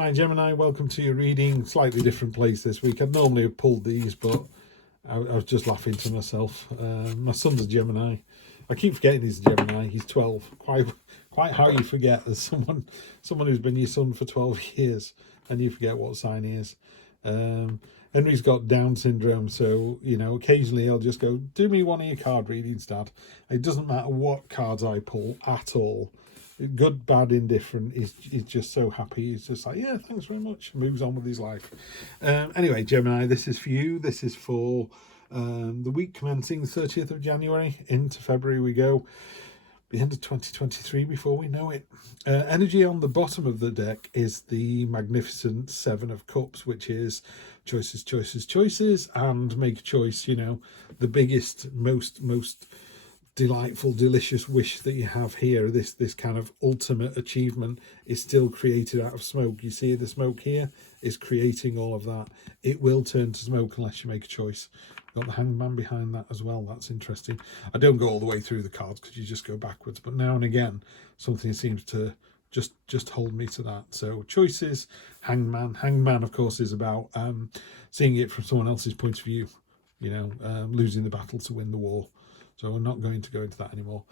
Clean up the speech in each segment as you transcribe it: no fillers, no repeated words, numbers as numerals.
Hi Gemini, welcome to your reading. Slightly different place this week. I'd normally have pulled these, but I was just laughing to myself. My son's a Gemini. I keep forgetting he's a Gemini. He's 12. Quite how you forget there's someone who's been your son for 12 years and you forget what sign he is. Henry's got Down syndrome, so occasionally I'll just go, do me one of your card readings, Dad. It doesn't matter what cards I pull at all. Good, bad, indifferent. He's just so happy. He's just like, yeah, thanks very much. Moves on with his life. Anyway, Gemini, this is for you. This is for the week commencing 30th of January. Into February we go. The end of 2023 before we know it. Energy on the bottom of the deck is the magnificent Seven of Cups, which is choices, choices, choices, and make a choice. The biggest, most delightful, delicious wish that you have here, this kind of ultimate achievement, is still created out of smoke. You see the smoke here is creating all of that. It will turn to smoke unless you make a choice. Got the Hangman behind that as well. That's interesting. I don't go all the way through the cards because you just go backwards, but now and again something seems to just hold me to that. So choices, Hangman of course is about seeing it from someone else's point of view, losing the battle to win the war. So we're not going to go into that anymore.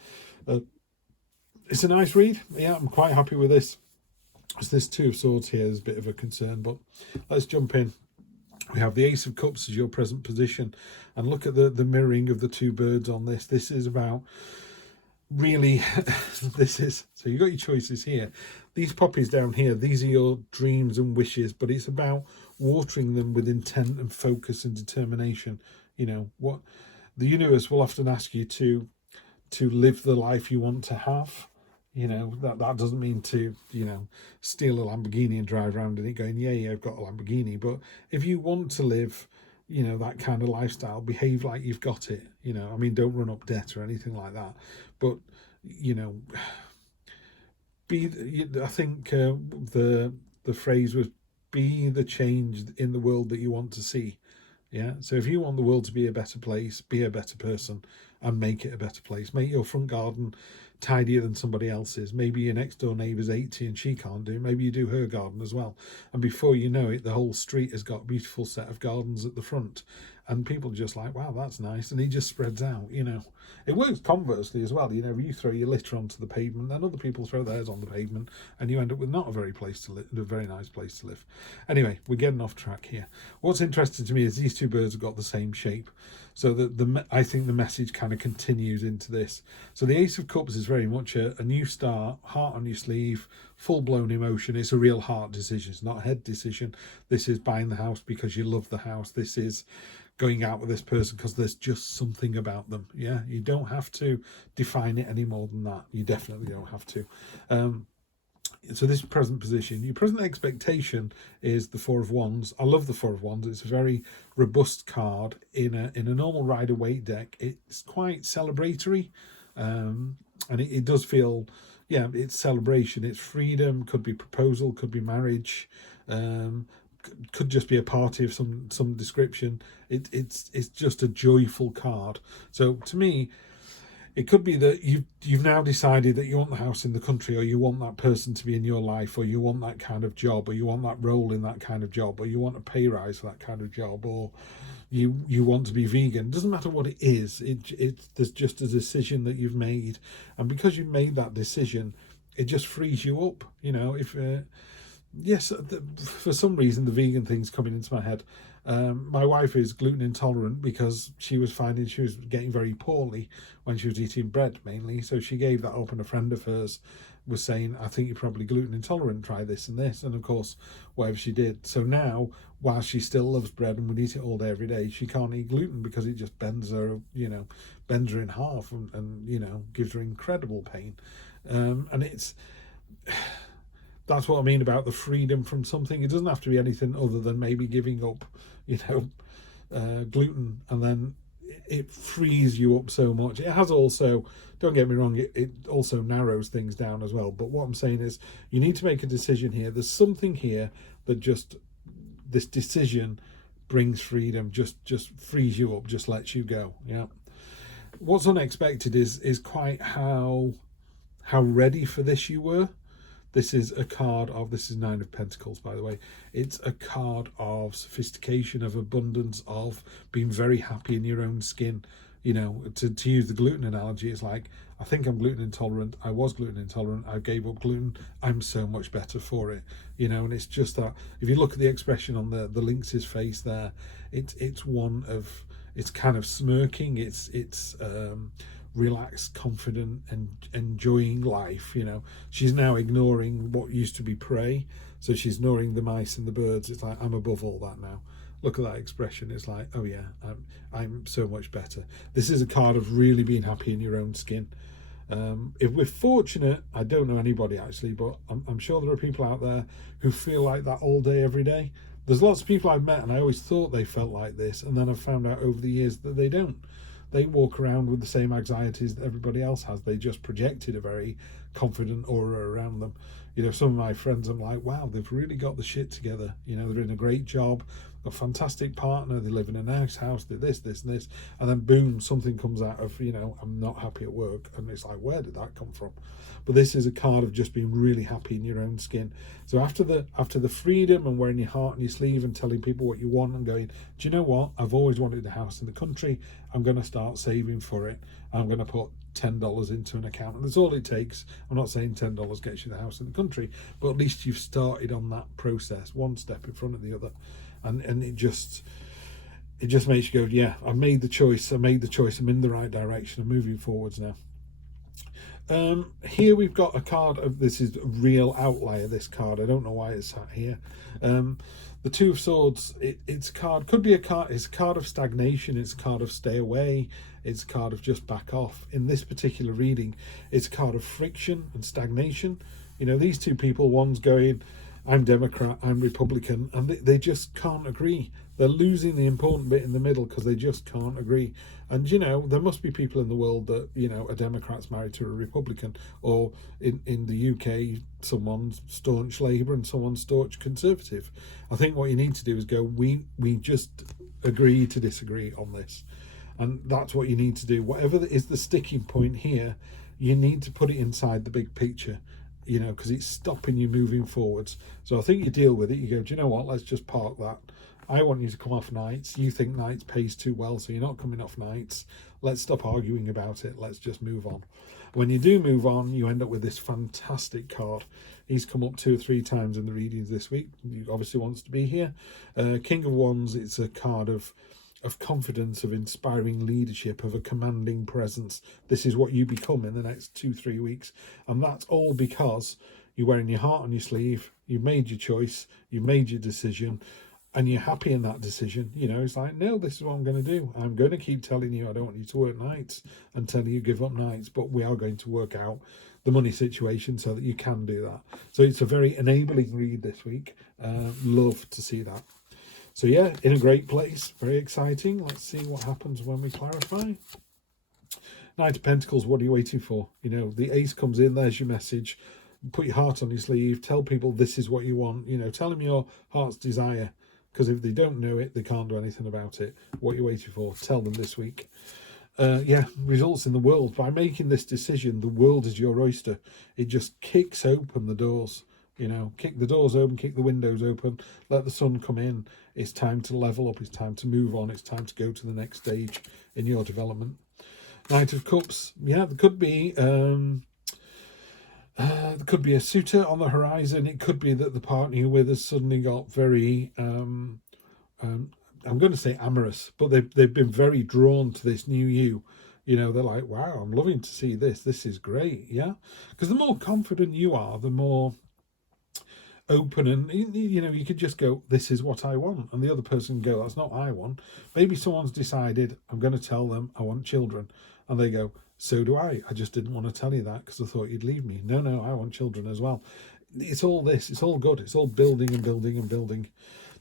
It's a nice read. Yeah, I'm quite happy with this. As this Two of Swords here is a bit of a concern, but let's jump in. We have the Ace of Cups as your present position, and look at the mirroring of the two birds on this. This is about really, so you've got your choices here. These poppies down here, these are your dreams and wishes, but it's about watering them with intent and focus and determination. What the universe will often ask you to live the life you want to have. That doesn't mean to steal a Lamborghini and drive around in it going, yeah, I've got a Lamborghini. But if you want to live that kind of lifestyle, behave like you've got it. Don't run up debt or anything like that, but I think the phrase was, be the change in the world that you want to see. Yeah, so if you want the world to be a better place, be a better person and make it a better place. Make your front garden tidier than somebody else's. Maybe your next door neighbour's 80 and she can't do it. Maybe you do her garden as well. And before you know it, the whole street has got a beautiful set of gardens at the front. And people are just like, wow, that's nice. And it just spreads out, It works conversely as well. You throw your litter onto the pavement, then other people throw theirs on the pavement, and you end up with not a very nice place to live. Anyway, we're getting off track here. What's interesting to me is these two birds have got the same shape. So I think the message kind of continues into this. So the Ace of Cups is very much a new start, heart on your sleeve, full-blown emotion. It's a real heart decision. It's not a head decision. This is buying the house because you love the house. This is going out with this person because there's just something about them. Yeah, you don't have to define it any more than that. You definitely don't have to. So this present position, your present expectation is the Four of Wands. I love the Four of Wands. It's a very robust card in a normal Rider-Waite deck. It's quite celebratory, and it does feel, yeah, it's celebration. It's freedom. Could be proposal. Could be marriage. Could just be a party of some description. It's just a joyful card. So to me, it could be that you've now decided that you want the house in the country, or you want that person to be in your life, or you want that kind of job, or you want that role in that kind of job, or you want a pay rise for that kind of job, or you want to be vegan. It doesn't matter what it is. There's just a decision that you've made, and because you've made that decision, it just frees you up. Yes, for some reason the vegan thing's coming into my head. My wife is gluten intolerant because she was finding she was getting very poorly when she was eating bread mainly. So she gave that up, and a friend of hers was saying, I think you're probably gluten intolerant, try this and this. And of course, whatever she did. So now, while she still loves bread and would eat it all day, every day, she can't eat gluten because it just bends her in half and gives her incredible pain. And it's... That's what I mean about the freedom from something. It doesn't have to be anything other than maybe giving up, gluten, and then it frees you up so much. It has also, don't get me wrong, it also narrows things down as well. But what I'm saying is, you need to make a decision here. There's something here that this decision brings freedom, just frees you up, just lets you go. Yeah. What's unexpected is quite how ready for this you were. This is a card of, this is Nine of Pentacles, by the way. It's a card of sophistication, of abundance, of being very happy in your own skin. You know, to use the gluten analogy, it's like, I think I'm gluten intolerant. I was gluten intolerant. I gave up gluten. I'm so much better for it. You know, and it's just that, if you look at the expression on the lynx's face there, it's one of, it's kind of smirking. It's relaxed, confident, and enjoying life. You know, she's now ignoring what used to be prey. So she's ignoring the mice and the birds. It's like, I'm above all that now. Look at that expression. It's like, oh yeah, I'm so much better. This is a card of really being happy in your own skin. If we're fortunate, I don't know anybody actually, but I'm sure there are people out there who feel like that all day, every day. There's lots of people I've met and I always thought they felt like this, and then I've found out over the years that they don't. They walk around with the same anxieties that everybody else has. They just projected a very confident aura around them. You know, some of my friends, I'm like, wow, they've really got the shit together. You know, they're in a great job, a fantastic partner, they live in a nice house, they're this, this, and this, and then boom, something comes out of, you know, I'm not happy at work, and it's like, where did that come from? But this is a card of just being really happy in your own skin. So after the freedom and wearing your heart on your sleeve and telling people what you want and going, do you know what, I've always wanted a house in the country, I'm going to start saving for it, I'm going to put $10 into an account, and that's all it takes. I'm not saying $10 gets you the house in the country, but at least you've started on that process, one step in front of the other, and it just makes you go, yeah, I've made the choice, I'm in the right direction, I'm moving forwards now. Here we've got a card of, this is a real outlier, this card, I don't know why it's sat here. The Two of Swords, it's a card, could be a card, it's a card of stagnation, it's a card of stay away, it's a card of just back off. In this particular reading, it's a card of friction and stagnation. You know, these two people, one's going, I'm Democrat, I'm Republican, and they just can't agree. They're losing the important bit in the middle because they just can't agree. And, you know, there must be people in the world that, you know, a Democrat's married to a Republican, or in the UK, someone's staunch Labour and someone's staunch Conservative. I think what you need to do is go, we just agree to disagree on this. And that's what you need to do. Whatever is the sticking point here, you need to put it inside the big picture, you know, because it's stopping you moving forwards. So I think you deal with it. You go, do you know what, let's just park that. I want you to come off nights. You think nights pays too well, so you're not coming off nights. Let's stop arguing about it. Let's just move on. When you do move on, you end up with this fantastic card. He's come up 2 or 3 times in the readings this week. He obviously wants to be here. King of Wands, it's a card of confidence, of inspiring leadership, of a commanding presence. This is what you become in the next 2-3 weeks. And that's all because you're wearing your heart on your sleeve. You've made your choice. You've made your decision. And you're happy in that decision. You know, it's like, no, this is what I'm going to do. I'm going to keep telling you I don't want you to work nights and telling you give up nights, but we are going to work out the money situation so that you can do that. So it's a very enabling read this week. Love to see that. So yeah, in a great place, very exciting. Let's see what happens when we clarify. Knight of Pentacles, what are you waiting for? You know, the ace comes in, there's your message. Put your heart on your sleeve, tell people this is what you want. You know, tell them your heart's desire. Because if they don't know it, they can't do anything about it. What you're waiting for, tell them this week. Yeah, results in the world. By making this decision, the world is your oyster. It just kicks open the doors. You know, kick the doors open, kick the windows open, let the sun come in. It's time to level up. It's time to move on. It's time to go to the next stage in your development. Knight of Cups. Yeah, there could be a suitor on the horizon. It could be that the partner you're with has suddenly got very, I'm going to say amorous, but they've been very drawn to this new you. You know, they're like, wow, I'm loving to see this. This is great, yeah? Because the more confident you are, the more open, and, you know, you could just go, this is what I want. And the other person can go, that's not what I want. Maybe someone's decided, I'm going to tell them I want children. And they go, so do I just didn't want to tell you that because I thought you'd leave me. No, I want children as well. It's all this. It's all good. It's all building and building and building.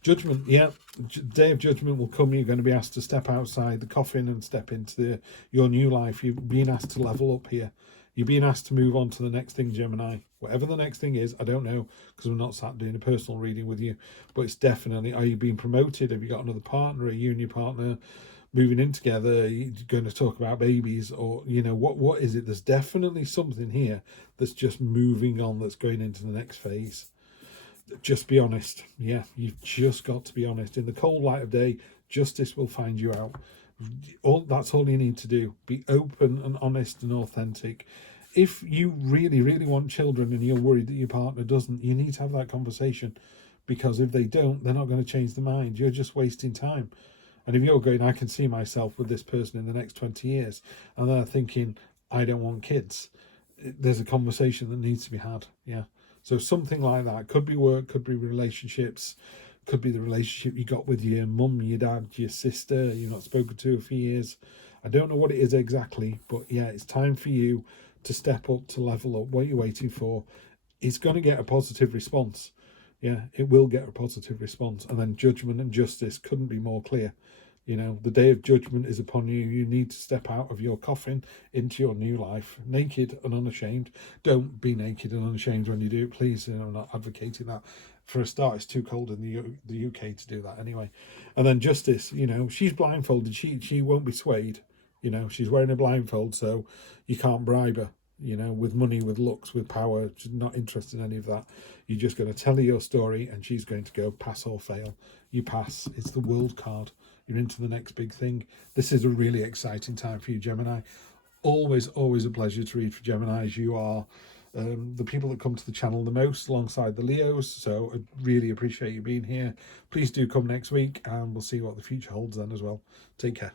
Judgment, yeah. Day of judgment will come. You're going to be asked to step outside the coffin and step into your new life. You're being asked to level up here. You're being asked to move on to the next thing, Gemini. Whatever the next thing is, I don't know, because I'm not sat doing a personal reading with you. But it's definitely, are you being promoted? Have you got another partner? Are you and your partner moving in together, you're going to talk about babies, or, you know, what is it? There's definitely something here that's just moving on, that's going into the next phase. Just be honest. Yeah, you've just got to be honest. In the cold light of day, justice will find you out. That's all you need to do. Be open and honest and authentic. If you really, really want children and you're worried that your partner doesn't, you need to have that conversation, because if they don't, they're not going to change their mind. You're just wasting time. And if you're going, I can see myself with this person in the next 20 years, and they're thinking, I don't want kids, there's a conversation that needs to be had. Yeah. So something like that. Could be work, could be relationships, could be the relationship you got with your mum, your dad, your sister, you've not spoken to for years. I don't know what it is exactly, but yeah, it's time for you to step up, to level up. What you're waiting for, it's going to get a positive response. Yeah, it will get a positive response. And then judgment and justice couldn't be more clear. You know, the day of judgment is upon you. You need to step out of your coffin into your new life, naked and unashamed. Don't be naked and unashamed when you do it, please. You know, I'm not advocating that. For a start, it's too cold in the UK to do that anyway. And then justice, you know, she's blindfolded. She won't be swayed. You know, she's wearing a blindfold, so you can't bribe her. You know, with money, with looks, with power. She's not interested in any of that. You're just going to tell her your story, and she's going to go pass or fail. You pass. It's the World card. You're into the next big thing. This is a really exciting time for you, Gemini. Always, always a pleasure to read for Geminis. You are the people that come to the channel the most, alongside the Leos. So I really appreciate you being here. Please do come next week, and we'll see what the future holds then as well. Take care.